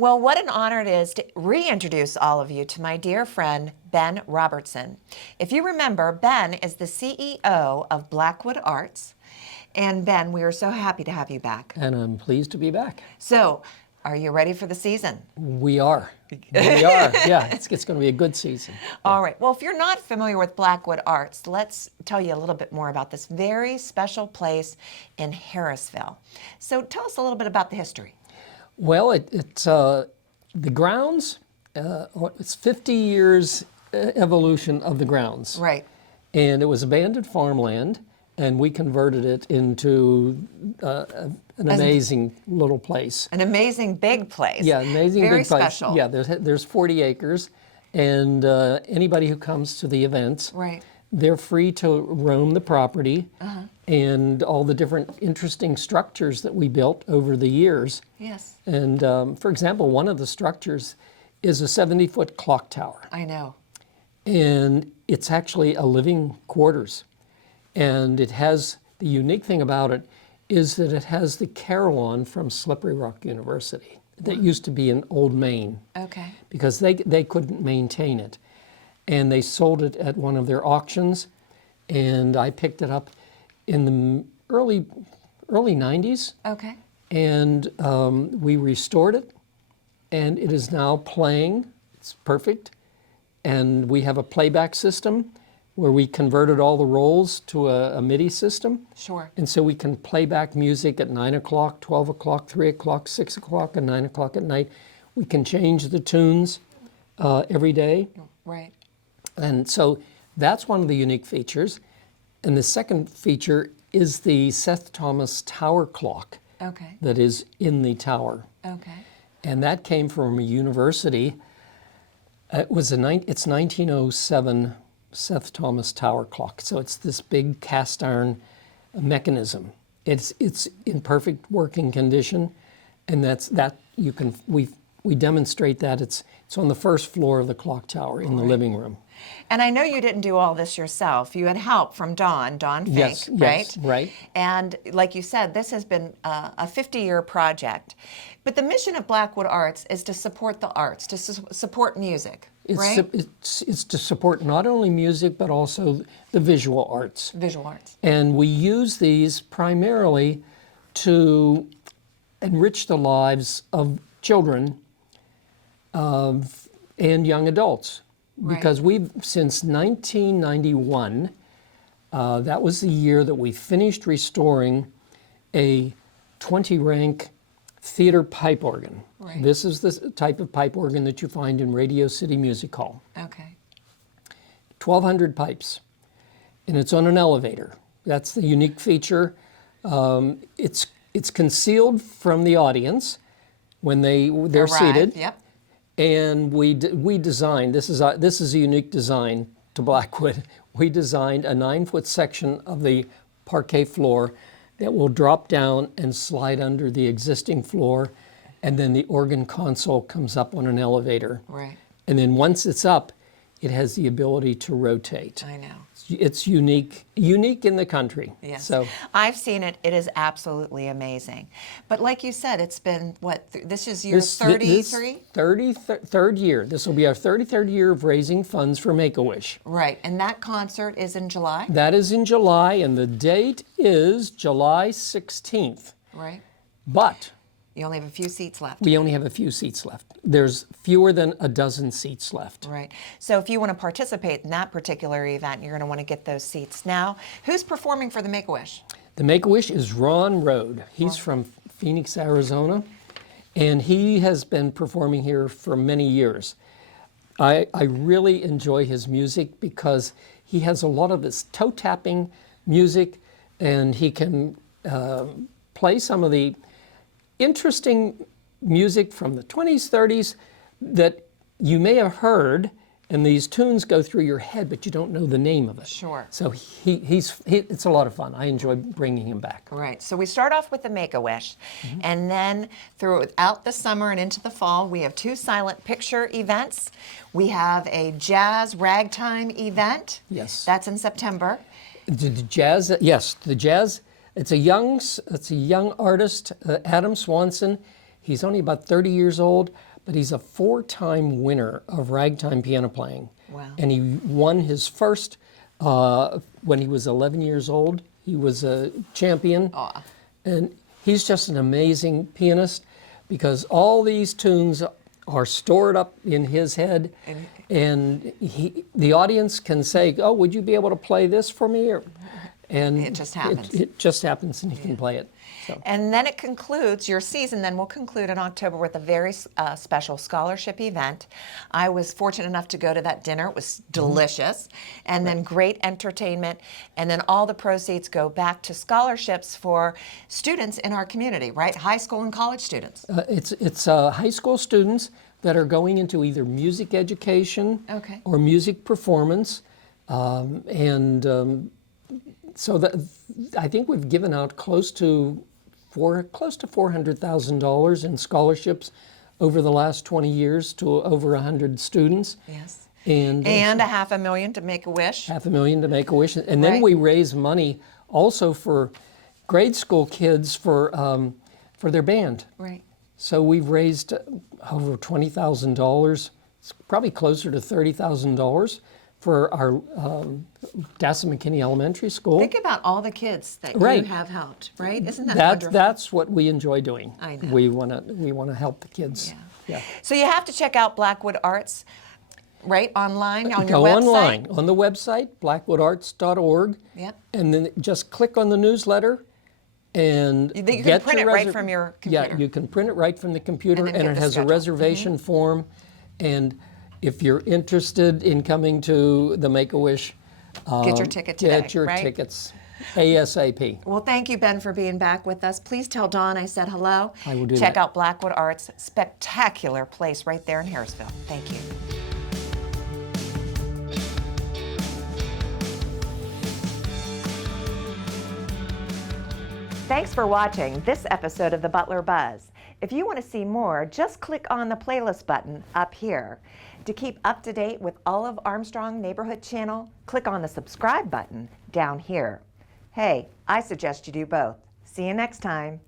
Well, what an honor it is to reintroduce all of you to my dear friend, Ben Robertson. If you remember, Ben is the CEO of Blackwood Arts. And Ben, we are so happy to have you back. And I'm pleased to be back. So, are you ready for the season? We are. We are. Yeah, it's going to be a good season. All right. Well, if you're not familiar with Blackwood Arts, let's tell you a little bit more about this very special place in Harrisville. So tell us a little bit about the history. Well, it's the grounds, it's 50 years evolution of the grounds. Right. And it was abandoned farmland, and we converted it into an amazing little place. An amazing big place. Yeah, amazing very big place. Special. Yeah, there's 40 acres, and anybody who comes to the events, right, they're free to roam the property and all the different interesting structures that we built over the years. Yes. And for example, one of the structures is a 70-foot clock tower. I know. And it's actually a living quarters. And it has, the unique thing about it is that it has the carillon from Slippery Rock University that used to be in Old Main. Okay. Because they couldn't maintain it. And they sold it at one of their auctions, and I picked it up in the early 90s. Okay. And we restored it, and it is now playing. It's perfect. And we have a playback system where we converted all the rolls to a MIDI system. Sure. And so we can play back music at 9 o'clock, 12 o'clock, 3 o'clock, 6 o'clock, and 9 o'clock at night. We can change the tunes every day. Right. And so that's one of the unique features. And the second feature is the Seth Thomas Tower clock. Okay. That is in the tower. Okay. And that came from a university. It's 1907 Seth Thomas Tower clock. So it's this big cast iron mechanism. It's in perfect working condition, and we demonstrate that it's on the first floor of the clock tower in the living room. And I know you didn't do all this yourself. You had help from Don Fink, yes, right? Yes, right. And like you said, this has been a 50-year project. But the mission of Blackwood Arts is to support the arts, to support music, right? It's to support not only music, but also the visual arts. Visual arts. And we use these primarily to enrich the lives of children and young adults. Right. Because we've, since 1991, that was the year that we finished restoring a 20-rank theater pipe organ. Right. This is the type of pipe organ that you find in Radio City Music Hall. Okay. 1,200 pipes, and it's on an elevator. That's the unique feature. It's concealed from the audience when they're seated. Yep. And we designed, this is a unique design to Blackwood. We designed a 9-foot section of the parquet floor that will drop down and slide under the existing floor, and then the organ console comes up on an elevator. Right. And then once it's up, it has the ability to rotate. I know. It's unique in the country. Yes. So I've seen it. It is absolutely amazing. But like you said, it's been, what, this is your 33? 33rd year. This will be our 33rd year of raising funds for Make-A-Wish. Right. And that concert is in July? That is in July, and the date is July 16th. Right. But you only have a few seats left. we only have a few seats left. There's fewer than a dozen seats left. Right. So if you want to participate in that particular event, you're going to want to get those seats now. Who's performing for the Make-A-Wish? The Make-A-Wish is Ron Rode. He's from Phoenix, Arizona, and he has been performing here for many years. I really enjoy his music because he has a lot of this toe-tapping music, and he can play some of the interesting music from the 20s, 30s that you may have heard, and these tunes go through your head, but you don't know the name of it. Sure. So it's a lot of fun. I enjoy bringing him back. Right. So we start off with the Make-A-Wish, and then throughout the summer and into the fall, we have 2 silent picture events. We have a jazz ragtime event. Yes. That's in September. The jazz, yes, the jazz. It's a young artist, Adam Swanson. He's only about 30 years old, but he's a 4-time winner of ragtime piano playing. Wow. And he won his first when he was 11 years old. He was a champion. Aw. And he's just an amazing pianist because all these tunes are stored up in his head, and the audience can say, "Oh, would you be able to play this for me?" And It just happens. It just happens, and he can play it. So. And then it concludes, your season then will conclude in October with a very special scholarship event. I was fortunate enough to go to that dinner. It was delicious. And then great entertainment. And then all the proceeds go back to scholarships for students in our community, right? High school and college students. It's high school students that are going into either music education Okay. or music performance. So that I think we've given out close to $400,000 in scholarships over the last 20 years to over 100 students. Yes. And And $500,000 to Make-A-Wish. $500,000 to Make-A-Wish. And then Right. we raise money also for grade school kids for their band. Right. So we've raised over $20,000, it's probably closer to $30,000 for our Dassa McKinney Elementary School. Think about all the kids that Right. you have helped, right? Isn't that wonderful? That's what we enjoy doing. I know. We want to help the kids. Yeah. So you have to check out Blackwood Arts, right, online on your Go website? online on the website, blackwoodarts.org. Yep. And then just click on the newsletter and You can get print your it right from your computer. Yeah, you can print it right from the computer, And and, then it get the has schedule. a reservation form. And if you're interested in coming to the Make-A-Wish, Get your ticket today, get your right? tickets ASAP. Well, thank you, Ben, for being back with us. Please tell Dawn I said hello. I will do Check that. out Blackwood Arts. Spectacular place right there in Harrisville. Thank you. Thanks for watching this episode of the Butler Buzz. If you want to see more, just click on the playlist button up here. To keep up to date with all of Armstrong Neighborhood Channel, click on the subscribe button down here. Hey, I suggest you do both. See you next time.